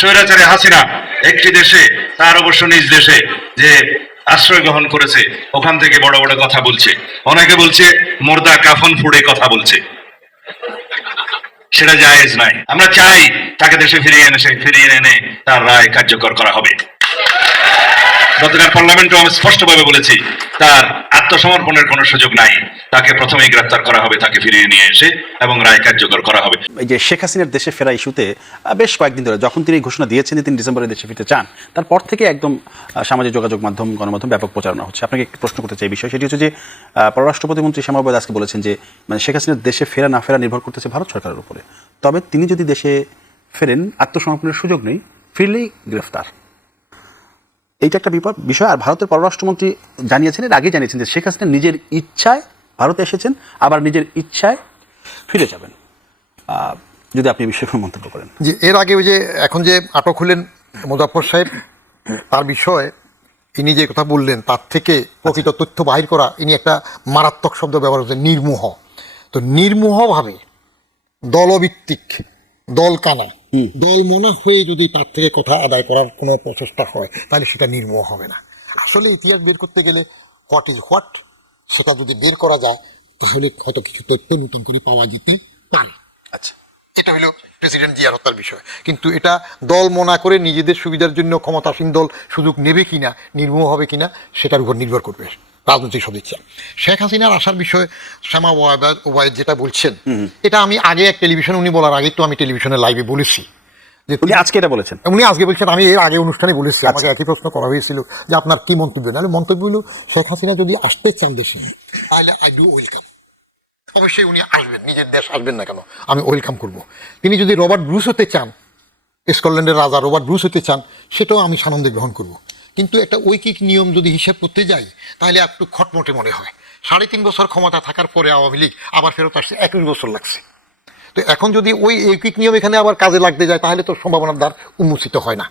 স্বৈরাচারী হাসিনা একটি দেশে, তার অবশ্য নিজ দেশে, যে আশ্রয় গ্রহণ করেছে, ওখান থেকে বড় বড় কথা বলছে। অনেকে বলছে মুর্দা কাফন ফুড়ে কথা বলছে, সেটা জায়েজ নাই। আমরা চাই তাকে দেশে ফিরিয়ে এনে তার রায় কার্যকর করা হবে। গতকাল পার্লামেন্টে আমি স্পষ্টভাবে বলেছি, তার আত্মসমর্পণের কোনো সুযোগ নাই। তাকে প্রথমেই গ্রেফতার করা হবে, তাকে ফিরিয়ে নিয়ে এসে এবং রায় কার্যকর করা হবে। এই যে শেখ হাসিনার দেশে ফেরা ইস্যুতে বেশ কয়েকদিন ধরে যখন তিনি ঘোষণা দিয়েছেন যে তিনি ডিসেম্বরে দেশে ফিরতে চান, তারপর থেকে একদম সামাজিক যোগাযোগ মাধ্যম, গণমাধ্যম ব্যাপক প্রচারণা হচ্ছে। আপনাকে একটি প্রশ্ন করতে চাই এই বিষয়, সেটি হচ্ছে যে পররাষ্ট্র প্রতিমন্ত্রী শ্যামা প্রসাদ আজকে বলেছেন যে মানে শেখ হাসিনার দেশে ফেরা না ফেরা নির্ভর করতেছে ভারত সরকারের উপরে। তবে তিনি যদি দেশে ফেরেন, আত্মসমর্পণের সুযোগ নেই, ফিরলেই গ্রেফতার। এইটা একটা বিষয়। আর ভারতের পররাষ্ট্রমন্ত্রী জানিয়েছেন, এর আগে জানিয়েছেন যে শেখ হাসিনা নিজের ইচ্ছায় ভারতে এসেছেন, আবার নিজের ইচ্ছায় ফিরে যাবেন। যদি আপনি এই বিষয়ে মন্তব্য করেন। যে এর আগে ওই যে এখন যে আটক হলেন মোজাফফর সাহেব, তার বিষয়ে ইনি যে কথা বললেন তার থেকে প্রকৃত তথ্য বাহির করা, ইনি একটা মারাত্মক শব্দ ব্যবহার করছেন, নির্মোহ। তো নির্মোহভাবে দলভিত্তিক, দলকানা, দলমনা হয়ে যদি তার থেকে কথা আদায় করার কোনো প্রচেষ্টা হয়, তাহলে সেটা নির্মোহ হবে না। আসলে ইতিহাস বের করতে গেলে হোয়াট ইজ হোয়াট, সেটা যদি বের করা যায় তাহলে হয়তো কিছু তথ্য নতুন করে পাওয়া যেতে পারে। আচ্ছা, এটা হলো প্রেসিডেন্ট জিয়ার হত্যার বিষয়। কিন্তু এটা দল মনা করে নিজেদের সুবিধার জন্য ক্ষমতাসীন দল সুযোগ নেবে কিনা, নির্মোহ হবে কিনা, সেটার উপর নির্ভর করবে রাজনৈতিক সদিচ্ছা। শেখ হাসিনার আসার বিষয়ে শ্যামা ওবায়দ যেটা বলছেন, এটা আমি আগে এক টেলিভিশন, উনি বলার আগে তো আমি টেলিভিশনের লাইভে বলেছি যে উনি আজকে এটা বলেছেন। উনি আজকে বলছেন, আমি এর আগে অনুষ্ঠানে বলেছি, আমাকে একই প্রশ্ন করা হয়েছিল যে আপনার কি মন্তব্য। নাহলে মন্তব্য হলো শেখ হাসিনা যদি আসতে চান দেশে, তাহলে আই ডু ওয়েলকাম। অবশ্যই উনি আসবেন, নিজের দেশ আসবেন না কেন, আমি ওয়েলকাম করব। তিনি যদি রবার্ট ব্রুস হতে চান, স্কটল্যান্ডের রাজা রবার্ট ব্রুস হতে চান, সেটাও আমি সানন্দে গ্রহণ করব। কিন্তু একটা ঐকিক নিয়ম যদি হিসাব করতে যাই, তাহলে একটু খটমটে মনে হয়। 3.5 বছর ক্ষমতা থাকার পরে আওয়ামী লীগ আবার ফেরত আসছে, 21 বছর লাগছে। তো এখন যদি ওই ঐকিক নিয়ম এখানে আবার কাজে লাগতে যায়, তাহলে তো সম্ভাবনার দ্বার উন্মোচিত হয় না।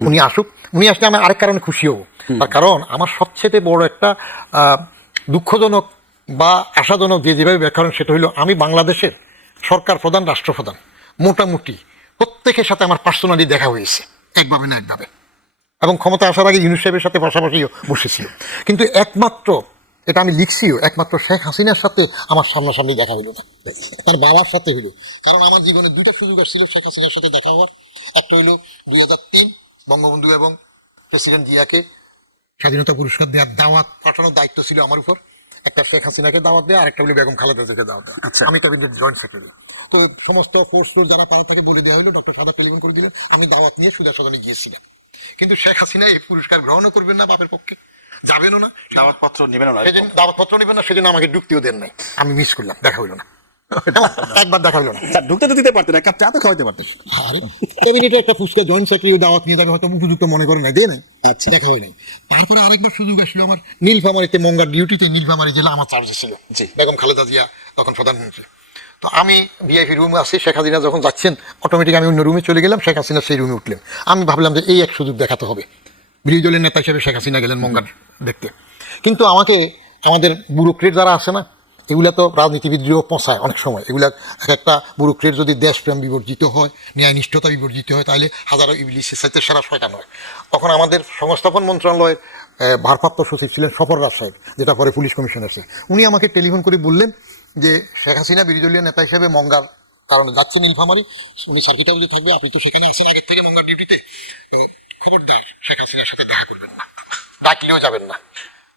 উনি আসুক, উনি আসলে আমি আরেক কারণে খুশি হব। তার কারণ আমার সবচেয়ে বড় একটা দুঃখজনক বা আশাজনক যেভাবে ব্যাখ্যা, সেটা হলো আমি বাংলাদেশের সরকার প্রধান, রাষ্ট্রপ্রধান, মোটামুটি প্রত্যেকের সাথে আমার পার্সোনালি দেখা হয়েছে, একভাবে না একভাবে, এবং ক্ষমতা আসার আগে ইউনুস সাহেবের সাথে পাশাপাশিও বসেছিল। কিন্তু একমাত্র, এটা আমি লিখছিও, একমাত্র শেখ হাসিনার সাথে আমার সামনাসামনি দেখা হইল না, তার বাবার সাথে হইল। কারণ আমার জীবনে 2টা সুযোগ আসছিল শেখ হাসিনার সাথে দেখা হওয়ার। একটা হইল 2003 বঙ্গবন্ধু এবং প্রেসিডেন্ট জিয়াকে স্বাধীনতা পুরস্কার দেওয়ার দাওয়াত পাঠানোর দায়িত্ব ছিল আমার উপর। একটা শেখ হাসিনাকে দাওয়াত দেওয়া, আরেকটা হলো বেগম খালেদা জিয়াকে দাওয়াত দেওয়া। আমি ক্যাবিনেট জয়েন্ট সেক্রেটারি। তো সমস্ত ফোর্স যারা পাড়া থাকে বলে দেওয়া হলো, ডক্টর সাদা টেলিফোন করে দিলেন, আমি দাওয়াত নিয়ে সুদা সদনে গিয়েছিলাম। কিন্তু শেখ হাসিনা এই পুরস্কার গ্রহণও করবেন না, বাপের পক্ষে যাবেনও না, দাওয়াতপত্র নেবেন না, সেদিন দাওয়াতপত্র নেবেন না, সেদিন আমাকে ঢুকতেও দেন নাই। আমি মিস করলাম, দেখা হইলো না, একবার দেখা হইলো না। ঢুকতে তো দিতে পারতেন, এক কাপ চা তো খাওয়াতে পারতেন। আরে ক্যাবিনেটে একটা ফুচকা জয়েন্ট সেক্রেটারি দাওয়াত নিয়ে যাবে, হয়তো উপযুক্ত মনে করে নাই, দেয় নাই, দেখা হয় নাই। তারপরে আরেকবার সুযোগ আসলো আমার নীলফামারীতে, মঙ্গার ডিউটিতে, নীলফামারী জেলা আমার চার্জে ছিল বেগম খালেদা জিয়া তখন প্রধানমন্ত্রী। তো আমি ভিআইপি রুমে আসি, শেখ হাসিনা যখন যাচ্ছেন অটোমেটিক আমি অন্য রুমে চলে গেলাম, শেখ হাসিনা সেই রুমে উঠলেন। আমি ভাবলাম যে এই এক সুযোগ দেখাতে হবে। বিরোধী দলের নেতা হিসেবে শেখ হাসিনা গেলেন মঙ্গার দেখতে। কিন্তু আমাকে আমাদের ব্যুরোক্রেট যারা আছে না, এগুলা তো রাজনীতিবিদও পৌঁছায় অনেক সময়। এগুলা এক একটা ব্যুরোক্রেট যদি দেশপ্রেম বিবর্জিত হয়, ন্যায়নিষ্ঠতা বিবর্জিত হয়, তাহলে হাজারো ইবলিসের সাথে সেরা শয়তান হয়। তখন আমাদের সংস্থাপন মন্ত্রণালয়ের ভারপ্রাপ্ত সচিব ছিলেন সফর রাজ সাহেব, যেটা পরে পুলিশ কমিশনার আছে। উনি আমাকে টেলিফোন করে বললেন যে শেখ হাসিনা বিরোধী দলীয় নেতা হিসেবে মঙ্গার কারণে যাচ্ছে নীলফামারী, উনি সার্কিট হাউসে থাকবে, আপনি তো সেখানে আসছেন আগের থেকে মঙ্গার ডিউটিতে, তো খবরদার শেখ হাসিনার সাথে দেখা করবেন না, ডাকলেও যাবেন না।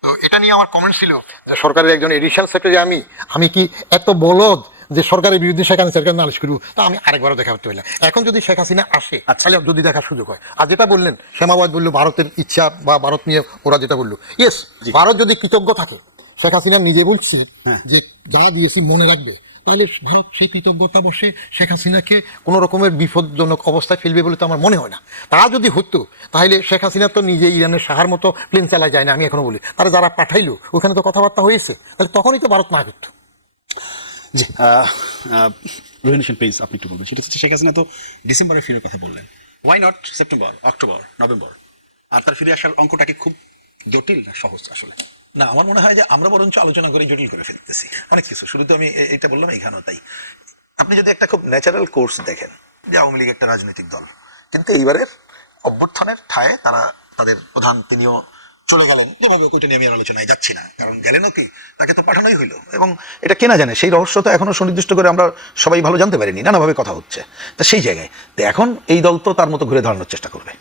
তো এটা নিয়ে আমার কমেন্ট ছিল যে সরকারের একজন এডিশনাল সেক্রেটারি আমি কি এত বলদ যে সরকারের বিরুদ্ধে শেখ হাসিনা নালিশ করবো? তা আমি আরেকবারও দেখা করতে পারলাম। এখন যদি শেখ হাসিনা আসে, তাহলে যদি দেখার সুযোগ হয়। আর যেটা বললেন শ্যামাবাদ বললো ভারতের ইচ্ছা বা ভারত নিয়ে ওরা যেটা বললো, ইয়েস, ভারত যদি কৃতজ্ঞ থাকে, শেখ হাসিনা নিজে বলছে যে যা দিয়েছি মনে রাখবে, তাহলে ভারত সেই কৃতজ্ঞতা বসে শেখ হাসিনাকে কোনো রকমের বিপজ্জনক অবস্থায় ফেলবে বলে তো আমার মনে হয় না। তা যদি হতো, তাহলে শেখ হাসিনা তো নিজে ইরানের সাহার মতো প্লেন চালায় যায় না, আমি এখনো বলি। তারা যারা পাঠাইলো ওখানে তো কথাবার্তা হয়েছে, তাহলে তখনই তো ভারত না করতো। জি, রোহিণ হোসেন প্লিজ আপনি একটু বলবেন। সেটা হচ্ছে শেখ হাসিনা তো ডিসেম্বরে ফিরে কথা বললেন, why not September, October, November? আর তার ফিরে আসার অঙ্কটা কি খুব জটিল না সহজ? আসলে না, আমার মনে হয় যে আমরা বরঞ্চ আলোচনা করে জটিল করে ফেলতেছি অনেক কিছু। শুরুতে আমি এটা বললাম, এখানেও তাই। আপনি যদি একটা খুব ন্যাচারাল কোর্স দেখেন, যে আওয়ামী লীগ একটা রাজনৈতিক দল, কিন্তু এইবারের অভ্যুত্থানের ঠায়ে তারা তাদের প্রধান তিনিও চলে গেলেন, যেভাবে ওইটা নিয়ে আমি আর আলোচনায় যাচ্ছি না, কারণ গেলেনও কি, তাকে তো পাঠানোই হইলো, এবং এটা কেনা জানে সেই রহস্য তো এখনো সুনির্দিষ্ট করে আমরা সবাই ভালো জানতে পারিনি, নানাভাবে কথা হচ্ছে। তা সেই জায়গায় তো এখন এই দল তো তার মতো ঘুরে দাঁড়ানোর চেষ্টা করবে,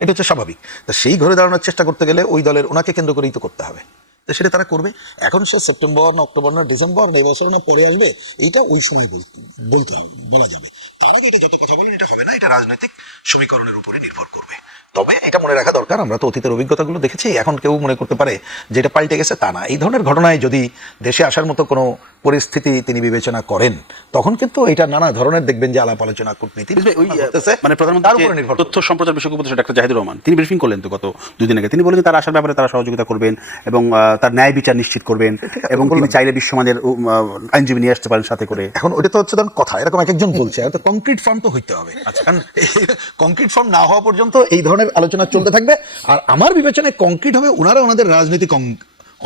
এটা হচ্ছে স্বাভাবিক। তা সেই ঘুরে দাঁড়ানোর চেষ্টা করতে গেলে ওই দলের ওনাকে কেন্দ্র করেই তো করতে হবে, তো সেটা তারা করবে। এখন সে সেপ্টেম্বর না অক্টোবর না ডিসেম্বর না এবছর না পরে আসবে, এইটা ওই সময় বলতে হবে, বলা যাবে। তার আগে এটা যত কথা বলেন এটা হবে না, এটা রাজনৈতিক সমীকরণের উপরে নির্ভর করবে। তবে এটা মনে রাখা দরকার, আমরা তো অতীতের অভিজ্ঞতাগুলো দেখেছি, এখন কেউ মনে করতে পারে যে এটা পাল্টে গেছে, তা না। এই ধরনের ঘটনায় যদি দেশে আসার মতো কোনো পরিস্থিতি তিনি বিবেচনা করেন, তখন কিন্তু এটা নানা ধরনের দেখবেন যে আলাপ আলোচনা কূটনীতি মানে তার উপরে প্রধানমন্ত্রী নির্ভর তথ্য সম্প্রচার বিষয়ক উপদেষ্টা ডাক্তার জাহিদুর রহমান তিনি ব্রিফিং করলেন তো গত 2 দিন আগে। তিনি বলেন যে তার আসার ব্যাপারে তারা সহযোগিতা করবেন এবং তার ন্যায় বিচার নিশ্চিত করবেন, এবং তিনি চাইলে বিশ্বমানের আইনজীবী নিয়ে আসতে পারেন সাথে করে। এখন ওটা তো হচ্ছে ধরুন কথা, এরকম এক একজন বলছে, তো কংক্রিট ফর্ম তো হইতে হবে। কারণ কংক্রিট ফর্ম না হওয়া পর্যন্ত এই ধরনের আলোচনা চলতে থাকবে। আর আমার বিবেচনায় কংক্রিট হবে ওনারা ওনাদের রাজনৈতিক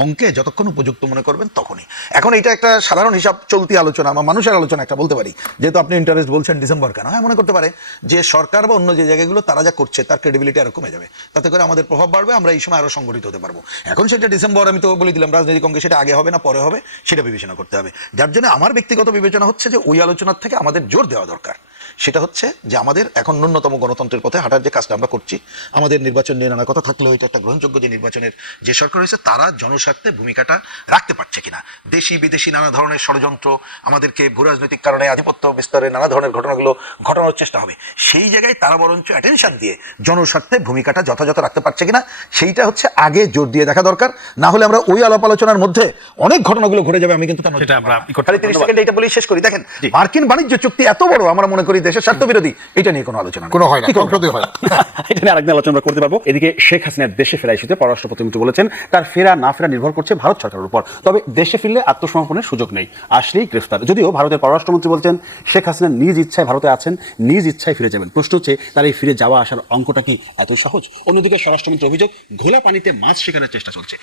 অঙ্কে যতক্ষণ উপযুক্ত মনে করবেন তখনই। এখন এটা একটা সাধারণ হিসাব চলতি আলোচনা বা মানুষের আলোচনা একটা বলতে পারি, যেহেতু আপনি ইন্টারেস্ট বলছেন ডিসেম্বর কেন, হ্যাঁ মনে করতে পারে যে সরকার বা অন্য যে জায়গাগুলো তারা যা করছে তার ক্রেডিবিলিটি আরো কমে যাবে, তাতে করে আমাদের প্রভাব বাড়বে, আমরা এই সময় আরো সংগঠিত হতে পারবো। এখন সেটা ডিসেম্বর, আমি তো বলে দিলাম রাজনৈতিক অঙ্কে সেটা আগে হবে না পরে হবে সেটা বিবেচনা করতে হবে। যার জন্য আমার ব্যক্তিগত বিবেচনা হচ্ছে যে ওই আলোচনার থেকে আমাদের জোর দেওয়া দরকার। সেটা হচ্ছে যে আমাদের এখন ন্যূনতম গণতন্ত্রের পথে হাঁটার যে কাজটা আমরা করছি, আমাদের নির্বাচন নিয়ে নানা কথা থাকলেও এটা একটা গ্রহণযোগ্য যে নির্বাচনের যে সরকার হয়েছে তারা জনস্বার্থে ভূমিকাটা রাখতে পারছে কিনা। দেশি বিদেশি নানা ধরনের ষড়যন্ত্র, আমাদেরকে ভূরাজনৈতিক কারণে আধিপত্য বিস্তারের নানা ধরনের ঘটনাগুলো ঘটানোর চেষ্টা হবে, সেই জায়গায় তারা বরঞ্চ অ্যাটেনশন দিয়ে জনস্বার্থে ভূমিকাটা যথাযথ রাখতে পারছে কিনা সেইটা হচ্ছে আগে জোর দিয়ে দেখা দরকার। না হলে আমরা ওই আলাপ আলোচনার মধ্যে অনেক ঘটনাগুলো ঘটে যাবে। আমি কিন্তু খালি 30 সেকেন্ডে এটা বলেই শেষ করি। দেখেন, মার্কিন বাণিজ্য চুক্তি এত বড়, আমরা মনে করি দেশের স্বার্থ বিরোধী, এটা নিয়ে কোনো আলোচনা কোনো হয় না, সংসদে হয় না। এটা নিয়ে আরেকদিন আলোচনা করতে পারবো। এদিকে শেখ হাসিনার দেশে ফেরা ইস্যুতে পররাষ্ট্র প্রতিমন্ত্রী বলেছেন তার ফেরা না ফেরা নির্ভর করছে ভারত সরকারের উপর, তবে দেশে ফিরলে আত্মসমর্পণের সুযোগ নেই, আসলেই গ্রেফতার। যদিও ভারতের পররাষ্ট্রমন্ত্রী বলছেন শেখ হাসিনা নিজ ইচ্ছায় ভারতে আছেন, নিজ ইচ্ছায় ফিরে যাবেন। প্রশ্ন হচ্ছে তার এই ফিরে যাওয়া আসার অঙ্কটা কি এতই সহজ? অন্যদিকে স্বরাষ্ট্রমন্ত্রী অভিযোগ ঘোলা পানিতে মাছ শিকারের চেষ্টা চলছে।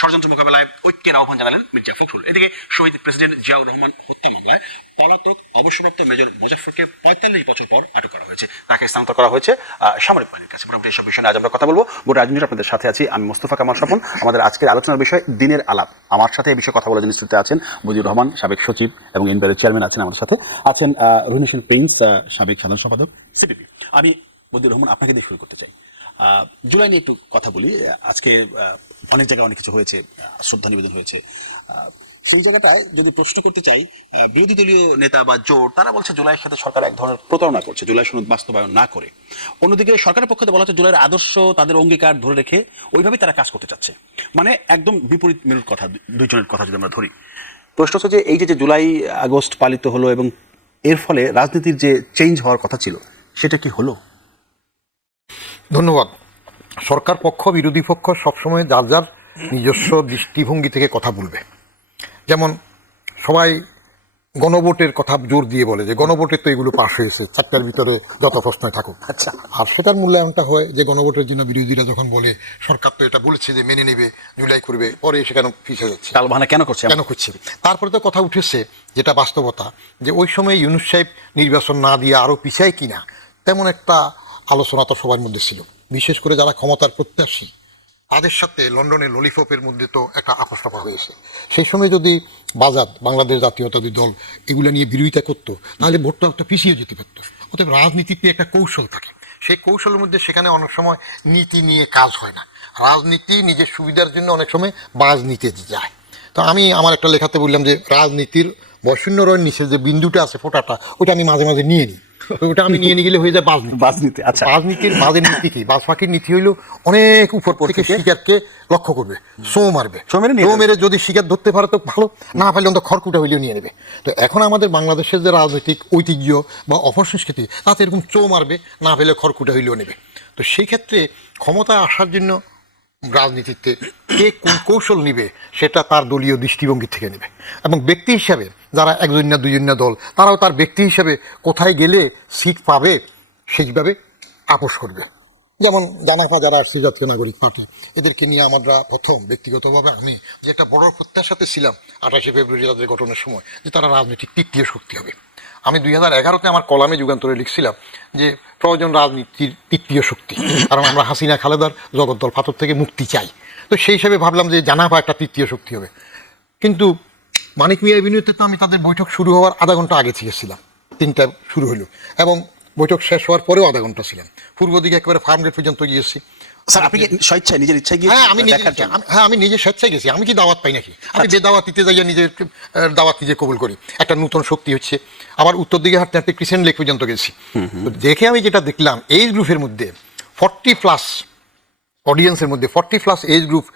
ষড়যন্ত্র মোকাবেলায় ঐক্যের আহ্বান জানালেন মির্জা ফখরুল। এদিকে শহীদ প্রেসিডেন্ট জিয়াউর রহমান হত্যা মামলায় পলাতক অবসরপ্রাপ্ত মেজর মোজাফফরকে 45 বছর পর আটক করা হয়েছে, তাকে স্থানান্তর করা হয়েছে সামরিক বাহিনীর কাছে। মোটামুটি এসব বিষয়ে আজ আমরা কথা বলবো। গোটা রাজনীতি আপনাদের সাথে আছি আমি মোস্তফা কামাল স্বপন। আমাদের আজকের আলোচনার বিষয় দিনের আলাপ। আমার সাথে এই বিষয়ে কথা বলার জন্য স্টুডিওতে আছেন মুজিবুর রহমান, সাবেক সচিব এবং এনবিআর চেয়ারম্যান আছেন আমাদের সাথে, আছেন রহিন হোসেন প্রিন্স, সাবেক সাধারণ সম্পাদক সিপিবি। আমি মুজিবুর রহমান আপনাকে দিয়ে শুরু করতে চাই। জুলাই নিয়ে একটু কথা বলি। আজকে অনেক জায়গায় অনেক কিছু হয়েছে, শ্রদ্ধা নিবেদন হয়েছে। সেই জায়গাটায় যদি প্রশ্ন করতে চাই, বিরোধী দলীয় নেতা বা জোট তারা বলছে জুলাইয়ের সাথে সরকার এক ধরনের প্রতারণা করছে জুলাই সনদ বাস্তবায়ন না করে। অন্যদিকে সরকারের পক্ষ থেকে বলা হচ্ছে জুলাইয়ের আদর্শ তাদের অঙ্গীকার ধরে রেখে ওইভাবেই তারা কাজ করতে চাচ্ছে। মানে একদম বিপরীত মেরুর কথা, দুইজনের কথা যদি আমরা ধরি। প্রশ্ন হচ্ছে যে এই যে জুলাই আগস্ট পালিত হলো এবং এর ফলে রাজনীতির যে চেঞ্জ হওয়ার কথা ছিল সেটা কি হলো? ধন্যবাদ। সরকার পক্ষ বিরোধী পক্ষ সবসময় যার যার নিজস্ব দৃষ্টিভঙ্গি থেকে কথা বলবে। যেমন সবাই গণভোটের কথা জোর দিয়ে বলে যে গণভোটের তো এগুলো পাশ হয়েছে, 4টার ভিতরে যত প্রশ্নই থাকুক। আচ্ছা, আর সেটার মূল্যায়নটা হয় যে গণভোটের জন্য বিরোধীরা যখন বলে সরকার তো এটা বলেছে যে মেনে নেবে, জুলাই করবে, পরে সেখানে পিছিয়ে যাচ্ছে, তালবাহানা কেন করছে? তারপরে তো কথা উঠেছে যেটা বাস্তবতা, যে ওই সময় ইউনূস সাহেব নির্বাচন না দিয়ে আরও পিছায় কিনা তেমন একটা আলোচনা তো সবার মধ্যে ছিল। বিশেষ করে যারা ক্ষমতার প্রত্যাশী তাদের সাথে লন্ডনের ললিপপের মধ্যে তো একটা আপোষটাপা হয়েছে। সেই সময় যদি বাজাদ, বাংলাদেশ জাতীয়তাবাদী দল এগুলো নিয়ে বিরোধিতা করতো তাহলে ভোটটা একটা পিছিয়ে যেতে পারত। অতএব রাজনীতিতে একটা কৌশল থাকে, সেই কৌশলের মধ্যে সেখানে অনেক সময় নীতি নিয়ে কাজ হয় না। রাজনীতি নিজের সুবিধার জন্য অনেক সময় বাজ নিতে যায়। তো আমি আমার একটা লেখাতে বললাম যে রাজনীতির বৈষণ্য রয়ের নিচে যে বিন্দুটা আছে, ফোঁটাটা, ওটা আমি মাঝে মাঝে নিয়ে নিই। ওটা আমি নিয়ে গেলে হয়ে যায় বাজনীতি। আচ্ছা, রাজনীতির বাজের নীতি কি? বাজপাখির নীতি হইলো অনেক উপর থেকে শিকারকে লক্ষ্য করবে, শো মারবে, শো মেরে যদি শিকার ধরতে পারে তো ভালো, না পারলে অন্তত খড়কুটা হইলেও নিয়ে নেবে। তো এখন আমাদের বাংলাদেশের যে রাজনৈতিক ঐতিহ্য বা অপসংস্কৃতি তাতে এরকম চো মারবে, না পেলে খড়কুটা হইলেও নেবে। তো সেই ক্ষেত্রে ক্ষমতায় আসার জন্য রাজনীতিতে কে কোন কৌশল নিবে সেটা তার দলীয় দৃষ্টিভঙ্গি থেকে নেবে, এবং ব্যক্তি হিসাবে যারা একজন না দুইজন না দল তারাও তার ব্যক্তি হিসাবে কোথায় গেলে সিট পাবে সেইভাবে আপোষ করবে। যেমন জানাফা যারা আসছে জাতীয় নাগরিক পার্টি, এদেরকে নিয়ে আমরা প্রথম ব্যক্তিগতভাবে আমি যেটা বড় প্রত্যাশাতে ছিলাম 28শে ফেব্রুয়ারি তাদের গঠনের সময় যে তারা রাজনৈতিক তৃতীয় শক্তি হবে। আমি 2011-তে আমার কলামে যুগান্তরে লিখছিলাম যে প্রয়োজন রাজনীতির তৃতীয় শক্তি, কারণ আমরা হাসিনা খালেদার জগদ্দল পাথর থেকে মুক্তি চাই। তো সেই হিসাবে ভাবলাম যে জানাভা একটা তৃতীয় শক্তি হবে। কিন্তু মানিক মিয়া এভিনিউতে তো আমি তাদের বৈঠক শুরু হওয়ার আধা ঘন্টা আগে ছিলাম, 3টায় শুরু হলো, এবং বৈঠক শেষ হওয়ার পরেও আধা ঘন্টা ছিলাম। পূর্ব দিকে একেবারে ফার্ম গেট পর্যন্ত গিয়েছি। স্যার আপনি কি স্বেচ্ছায় নিজের ইচ্ছায় গিয়ে হ্যাঁ আমি দেখার জন্য? আমি নিজে স্বেচ্ছায় গেছি। আমি কি দাওয়াত পাই নাকি? আমি বেদাওয়াতিতে যাইয়া নিজের দাওয়াত নিজে কবুল করি। একটা নতুন শক্তি হচ্ছে। আবার উত্তর দিকে হাঁটতে হাঁটতে ক্রিসেন্ট লেক পর্যন্ত গেছি। তো দেখে আমি যেটা দেখলাম, এই গ্রুপের মধ্যে 40+ অডিয়েন্সের মধ্যে 40+ এজ গ্রুপ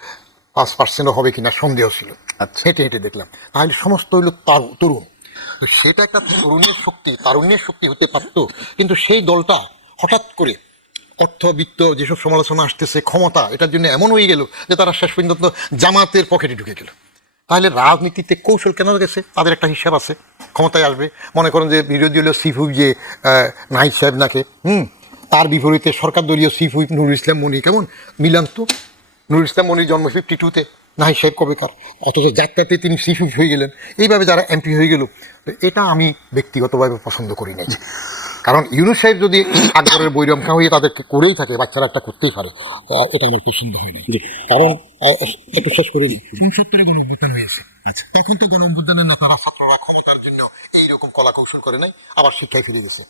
5% হবে কিনা সন্দেহ ছিল। আচ্ছা। হেঁটে হেঁটে দেখলাম, তাহলে সমস্ত হইল তরুণ। তো সেটা একটা তরুণের শক্তি, তারুণ্যের শক্তি হতে পারতো। কিন্তু সেই দলটা হঠাৎ করে অর্থ বিত্ত যেসব সমালোচনা আসতেছে, ক্ষমতা, এটার জন্য এমন হয়ে গেল যে তারা শেষ পর্যন্ত জামাতের পকেটে ঢুকে গেল। তাহলে রাজনীতিতে কৌশল কেন গেছে? তাদের একটা হিসাব আছে, ক্ষমতায় আসবে। মনে করেন যে বিরোধী দলীয় চিফ হুইপ যে নাহিদ সাহেব নাকে, তার বিপরীতে সরকার দলীয় চিফ হুইপ নুরুল ইসলাম মনি, কেমন মিলান তো? নুরুল ইসলাম মনির জন্ম 52-তে, নাহিদ সাহেব কবেকার, অথচ যাত্রাতে তিনি চিফ হুইপ হয়ে গেলেন। এইভাবে যারা এমপি হয়ে গেল, এটা আমি ব্যক্তিগতভাবে পছন্দ করি নাই। কারণ ইউনূস সাহেব যদি আকবরের বৈরমখা হয়ে তাদেরকে করেই থাকে, বাচ্চারা একটা করতেই পারে, এটা আমার পছন্দ হয় না। কারণ একটু শেষ করে দিই, 69-এ গণঅভ্যুত্থান হয়েছে। তখন তো গণঅভ্যুত্থানের নেতারা ছাত্ররা ক্ষমতার জন্য এইরকম কলা কৌশল করে নাই, আবার শিক্ষায় ফিরে গেছে।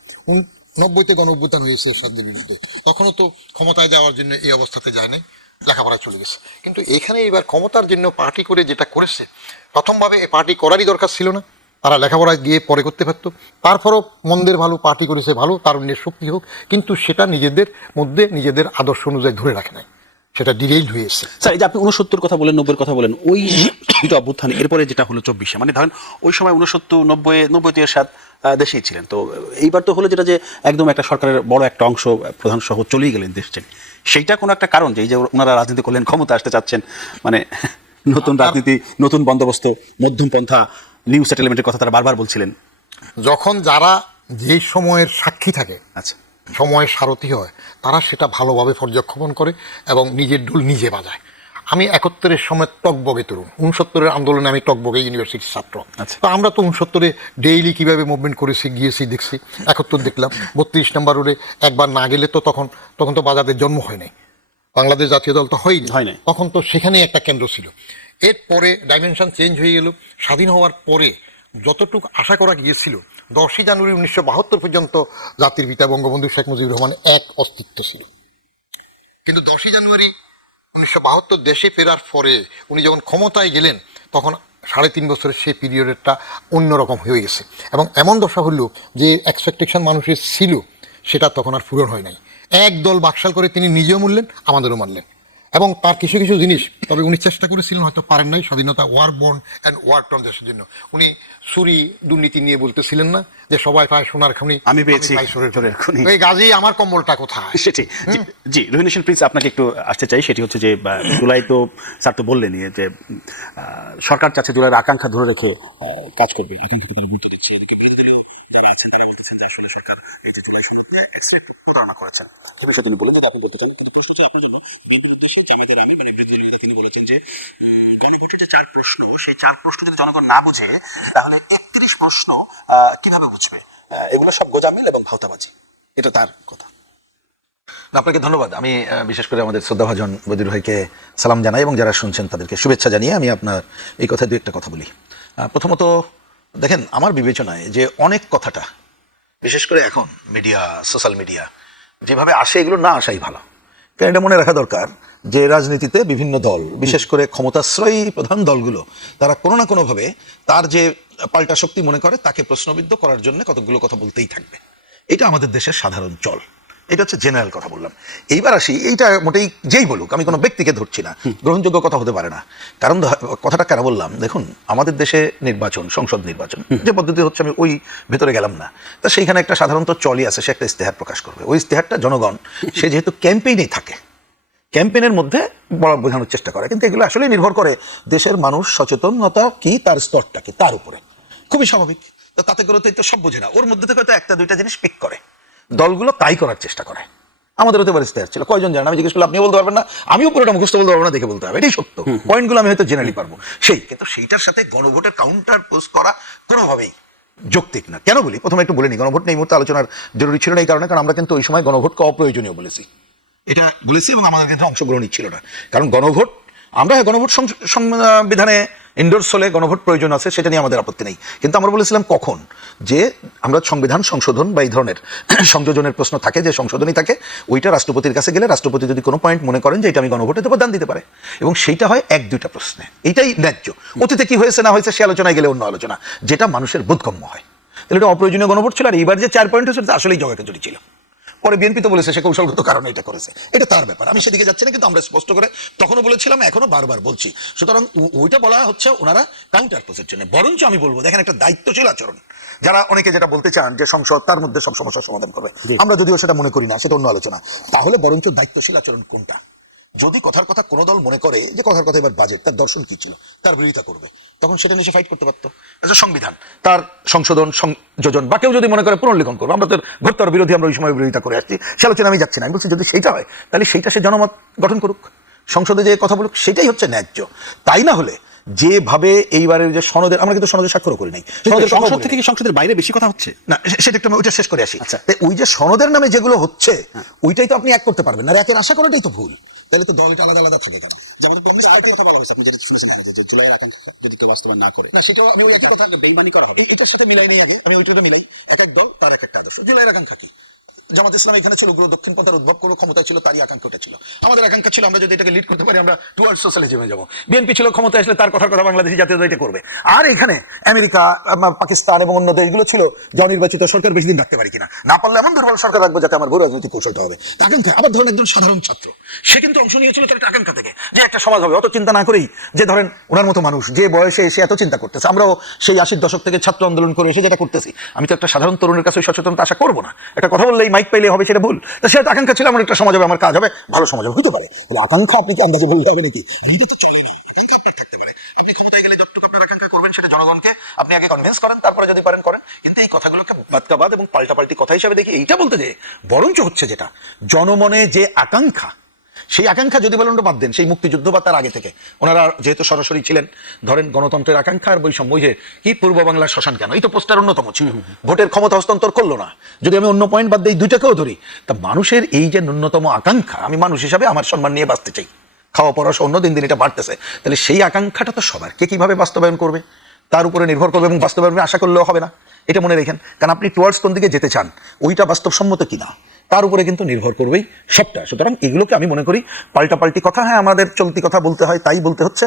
90-তে গণঅভ্যুত্থান হয়েছে এরশাদের বিরুদ্ধে, তখনও তো ক্ষমতায় যাওয়ার জন্য এই অবস্থাতে যায় নাই, লেখাপড়ায় চলে গেছে। কিন্তু এখানে এবার ক্ষমতার জন্য পার্টি করে যেটা করেছে, প্রথমভাবে এই পার্টি করারই দরকার ছিল না, তারা লেখাপড়ায় গিয়ে পরে করতে পারতো। তারপরও মন্দের ভালো, পার্টি করেছে ভালো, তারুণ্যের শক্তি হোক, কিন্তু সেটা নিজেদের মধ্যে নিজেদের আদর্শ অনুযায়ী ধরে রাখে নাই, সেটা ডিরেইল হয়েছে। স্যার এই যে আপনি 69 কথা বলেন, 90 কথা বলেন, ওই দুটো অভ্যুত্থান এরপরে যেটা হলো 24-এ, মানে ধরেন ওই সময় 69, 90 এরশাদ দেশেই ছিলেন। তো এইবার তো হলো যেটা যে একদম একটা সরকারের বড় একটা অংশ প্রধান সহ চলেই গেলেন দেশ ছেড়ে। সেইটা কোনো একটা কারণ যে এই যে ওনারা রাজনীতি করলেন, ক্ষমতা আসতে চাচ্ছেন, মানে নতুন রাজনীতি, নতুন বন্দোবস্ত, মধ্যমপন্থা, নিউ সেটেলমেন্টের কথা তারা বারবার বলছিলেন। যখন যারা যেই সময়ের সাক্ষী থাকে, আচ্ছা, সময়ের সারথি হয়, তারা সেটা ভালোভাবে পর্যবেক্ষণ করে এবং নিজের ঢোল নিজে বাজায়। আমি 71-এর সময় টকবগে তরুণ, 69-এর আন্দোলনে আমি টকবগে ইউনিভার্সিটির ছাত্র। আচ্ছা। তো আমরা তো 69-এ ডেইলি কীভাবে মুভমেন্ট করেছি, গিয়েছি, দেখছি। 71 দেখলাম 32 নম্বর রোডে একবার না গেলে তো তখন তো বাজাদের জন্ম হয় নাই, বাংলাদেশ জাতীয় দল তো হয়নি, তখন তো সেখানেই একটা কেন্দ্র ছিল। এরপরে ডাইমেনশন চেঞ্জ হয়ে গেল। স্বাধীন হওয়ার পরে যতটুকু আশা করা গিয়েছিল, 10ই জানুয়ারি 1972 পর্যন্ত জাতির পিতা বঙ্গবন্ধু শেখ মুজিবুর রহমান এক অস্তিত্ব ছিল। কিন্তু 10ই জানুয়ারি 1972 দেশে ফেরার পরে উনি যখন ক্ষমতায় গেলেন, তখন 3.5 বছরের সেই পিরিয়ডটা অন্যরকম হয়ে গেছে, এবং এমন দশা হলো যে এক্সপেকটেশন মানুষের ছিল সেটা তখন আর পূরণ হয় নাই। একদল বাকশাল করে তিনি নিজেও মরলেন, আমাদেরও মারলেন। এবং তার কিছু কিছু জিনিস, তবে উনি চেষ্টা করেছিলেন, হয়তো পারেন নাই, স্বাধীনতা war born and war torn দেশের জন্য। উনি চুরি দুর্নীতি নিয়ে বলতেছিলেন না যে সবাই পায় সোনার খনি, আমি পেয়েছি চোরের খনি, এই গাজী আমার কম্বলটা কোথায়? সেটি জি রোহিণী প্রিন্স, আপনাকে একটু আসতে চাই। সেটি হচ্ছে যে জুলাই তো স্যার তো বললেনই যে সরকার চাচ্ছে জুলাইয়ের আকাঙ্ক্ষা ধরে রেখে কাজ করবে। তিনি বলেন আপনি বলতে চান, কিন্তু প্রশ্ন হচ্ছে আপনার জন্য জামায়াতের আমির মানে তিনি বলেছেন যে গণভোটের যে 4 প্রশ্ন, সেই 4 প্রশ্ন যদি জনগণ না বুঝে, তাহলে 31 প্রশ্ন কিভাবে বুঝবে? এগুলো সব গোজামিল এবং ভাওতাবাজি, এটা তার কথা। আপনাকে ধন্যবাদ। আমি বিশেষ করে আমাদের শ্রদ্ধাভাজন বদির ভাইকে সালাম জানাই এবং যারা শুনছেন তাদেরকে শুভেচ্ছা জানিয়ে আমি আপনার এই কথায় দু একটা কথা বলি। প্রথমত দেখেন, আমার বিবেচনায় যে অনেক কথাটা বিশেষ করে এখন মিডিয়া, সোশ্যাল মিডিয়া যেভাবে আসে, এগুলো না আসাই ভালো। কারণ এটা মনে রাখা দরকার যে রাজনীতিতে বিভিন্ন দল, বিশেষ করে ক্ষমতাশ্রয়ী প্রধান দলগুলো, তারা কোনো না কোনোভাবে তার যে পাল্টা শক্তি মনে করে তাকে প্রশ্নবিদ্ধ করার জন্য কতগুলো কথা বলতেই থাকবে। এটা আমাদের দেশের সাধারণ চল, এটা হচ্ছে জেনারেল কথা বললাম। এইবার আসি, এইটা মোটেই যেই বলুক, আমি কোনো ব্যক্তিকে ধরছি না, গ্রহণযোগ্য কথা হতে পারে না। কারণ কথাটা কেন বললাম, দেখুন আমাদের দেশে নির্বাচন, সংসদ নির্বাচন যে পদ্ধতি হচ্ছে, আমি ওই ভেতরে গেলাম না। তা সেইখানে একটা সাধারণত চলই আছে, সে একটা ইস্তেহার প্রকাশ করবে। ওই ইস্তেহারটা জনগণ, সে যেহেতু ক্যাম্পেইনেই থাকে, ক্যাম্পেইনের মধ্যে বড় বোঝানোর চেষ্টা করে, কিন্তু এগুলো আসলে নির্ভর করে দেশের মানুষ সচেতনতা কি, তার স্তরটা কি, তার উপরে। খুবই স্বাভাবিক। তো তাতে করে তো সব বোঝে না, ওর মধ্যে থেকে হয়তো একটা দুইটা জিনিস পিক করে, দলগুলো তাই করার চেষ্টা করে। আমাদের হতে পারে ইস্তেহার ছিল, কয়জন জানেন? আমি জিজ্ঞেস করলে আপনিও বলতে পারবেন না, আমিও পুরোটা মুখস্থ বলতে পারবো না, দেখে বলতে হবে, এটাই সত্য। পয়েন্টগুলো আমি হয়তো জেনারেলি পারবো, কিন্তু সেইটার সাথে গণভোটের কাউন্টার পোজ করা কোনোভাবেই যৌক্তিক না। কেন বলি, প্রথমে একটু বলে নিই, গণভোট নিয়ে এই মুহূর্তে আলোচনার জরুরি ছিল না এই কারণে, কারণ আমরা কিন্তু ওই সময় গণভোটকে অপ্রয়োজনীয় বলেছি, এটা বলেছি, এবং আমাদের কিন্তু অংশগ্রহণই ছিল না। কারণ গণভোট, আমরা গণভোট সংবিধানে ইন্ডোর্স হলে গণভোট প্রয়োজন আছে, সেটা নিয়ে আমাদের আপত্তি নেই, কিন্তু আমরা বলেছিলাম কখন, যে আমরা সংবিধান সংশোধন বা এই ধরনের সংযোজনের প্রশ্ন থাকে, যে সংশোধনী থাকে, ওইটা রাষ্ট্রপতির কাছে গেলে রাষ্ট্রপতি যদি কোনো পয়েন্ট মনে করেন যে এটা আমি গণভোটে দেবো, দান দিতে পারে, এবং সেইটা হয় 1-2টা প্রশ্নে, এইটাই ন্যায্য। অতীতে কি হয়েছে না হয়েছে সে আলোচনায় গেলে অন্য আলোচনা, যেটা মানুষের বোধগম্য হয়। তাহলে এটা অপ্রয়োজনীয় গণভোট ছিল। আর এইবার যে 4 পয়েন্ট হয়েছে আসলেই জগাখিচুড়ি ছিল। পরে বিএনপি তো বলেছে সে কৌশলগত কারণে এটা করেছে, এটা তার ব্যাপার, আমি সেদিকে যাচ্ছি না, কিন্তু আমরা স্পষ্ট করে তখনও বলেছিলাম, এখনো বারবার বলছি। সুতরাং ওইটা বলা হচ্ছে ওনারা কাউন্টার পোজের জন্য। বরঞ্চ আমি বলবো, দেখেন একটা দায়িত্বশীল আচরণ, যারা অনেকে যেটা বলতে চান যে সংসদ তার মধ্যে সব সমস্যার সমাধান করবে, আমরা যদিও সেটা মনে করি না, সেটা অন্য আলোচনা। তাহলে বরঞ্চ দায়িত্বশীল আচরণ কোনটা? যদি কথার কথা কোনো দল মনে করে যে কথার কথা এবার বাজেট, তার দর্শন কি ছিল, তার বিরোধিতা করবে, তখন সেটা নিয়ে ফাইট করতে পারতো। আচ্ছা, সংবিধান তার সংশোধন সংযোজন বা কেউ যদি মনে করে পুনর্লিখন করবো, আমরা তো ভোটটার বিরোধী, আমরা ওই সময় বিরোধিতা করে আসছি, সে আলোচনা আমি যাচ্ছি না। আমি বলছি যদি সেইটা হয় তাহলে সেইটা সে জনমত গঠন করুক, সংসদে যে কথা বলুক, সেটাই হচ্ছে ন্যায্য। তাই না হলে যেভাবে এইবারের যে সনদের, আমরা কিন্তু সনদের স্বাক্ষর করি নাই, সংসদ থেকে কি সংসদের বাইরে বেশি কথা হচ্ছে না, সেটা একটু ওইটা শেষ করে আসি। আচ্ছা। তাই ওই যে সনদের নামে যেগুলো হচ্ছে, ওইটাই তো আপনি এক করতে পারবেন না, আর একের আশা করাটাই তো ভুল। তাহলে তো দলটা আলাদা আলাদা থাকে কেন? যেমন আরেকটা কথা বলা হয়েছে, আপনি যেটা শুনেছিলেন যে জুলাইয়ের আকাঙ্ক্ষা যদি কেউ বাস্তবায়ন না করে, সেটাও আমি একই কথা বেইমানি করা হবে, এটার সাথে মিলাই নেই। আগে আমি ওইটা মিলাই, এক এক দল তার এক একটা আদর্শ। জুলাইয়ের আকাঙ্ক্ষা কি? জামাত ইসলাম এখানে ছিল, উগ্র দক্ষিণ পন্থার উদ্ভব করে ক্ষমতায় ছিল, তারই আকাঙ্ক্ষা ওটা ছিল। আমাদের আকাঙ্ক্ষা ছিল আমরা যদি এটাকে লিড করতে পারি, আমরা টুয়ার্ডস সোশ্যালিজমে যাবো। বিএনপি ছিল ক্ষমতায় আসলে তার কথার কথা বাংলাদেশি জাতীয়তা করবে। আর এখানে আমেরিকা, পাকিস্তান এবং অন্য দেশগুলো ছিল যে অনির্বাচিত সরকার বেশি দিন রাখতে পারি কিনা, না পারলে এমন দুর্বল সরকার রাখবো যাতে আমার ভূ রাজনৈতিক কৌশলটা হবে। আকাঙ্ক্ষা। আবার ধরেন একজন সাধারণ ছাত্র, সে কিন্তু অংশ নিয়েছিল তার আকাঙ্ক্ষা থেকে যে একটা সমাজ হবে, অত চিন্তা না করেই, যে ধরেন ওনার মতো মানুষ যে বয়সে এসে এত চিন্তা করতেছে। আমরাও সেই 80-র দশক থেকে ছাত্র আন্দোলন করে এসে যেটা করতেছি, আমি তো একটা সাধারণ তরুণের কাছে সচেতনতা আশা করবো না। একটা কথা বললেই মাইক পাইলে হবে, সেটা ভুল। তা সে আকাঙ্ক্ষা ছিল আমার একটা সমাজ হবে, আমার কাজ হবে, ভালো সমাজ হবে, হতে পারে। তাহলে আকাঙ্ক্ষা আপনি কি আন্দাজে বললে হবে নাকি? এটা তো চলে না। আকাঙ্ক্ষা আপনার থাকতে পারে, আপনি ক্ষমতায় গেলে যতটুকু আপনার আকাঙ্ক্ষা করবেন সেটা জনগণকে আপনি আগে কনভিন্স করেন, তারপরে যদি পারেন করেন। কিন্তু এই কথাগুলোকে বাদকাবাদ এবং পাল্টাপাল্টি কথা হিসাবে দেখি, এইটা বলতে যে বরঞ্চ হচ্ছে যেটা জনমনে যে আকাঙ্ক্ষা, সেই আকাঙ্ক্ষা যদি বলেন বাদ দেন, সেই মুক্তিযুদ্ধ বা তার আগে থেকে ওনারা যেহেতু সরাসরি ছিলেন, ধরেন গণতন্ত্রের আকাঙ্ক্ষা আর বৈষম্য, যে কি পূর্ব বাংলার শ্মশান কেন, এই তো পোস্টার অন্যতম ছিল। ভোটের ক্ষমতা হস্তান্তর করলো না। যদি আমি অন্য পয়েন্ট বাদ দিই, দুইটাকেও ধরি, তা মানুষের এই যে ন্যূনতম আকাঙ্ক্ষা, আমি মানুষ হিসাবে আমার সম্মান নিয়ে বাঁচতে চাই, খাওয়া পড়া অন্য দিন দিন এটা বাড়তেছে, তাহলে সেই আকাঙ্ক্ষাটা তো সবার, কে কিভাবে বাস্তবায়ন করবে তার উপরে নির্ভর করবে, এবং বাস্তবায়ন আশা করলেও হবে না, এটা মনে রেখেন। কারণ আপনি টুয়ার্ডস কোন দিকে যেতে চান, ওইটা বাস্তবসম্মত কিনা, তার উপরে কিন্তু নির্ভর করবেই সবটা। সুতরাং এগুলোকে আমি মনে করি পাল্টাপাল্টি কথা, হ্যাঁ আমাদের চলতি কথা বলতে হয়, তাই বলতে হচ্ছে।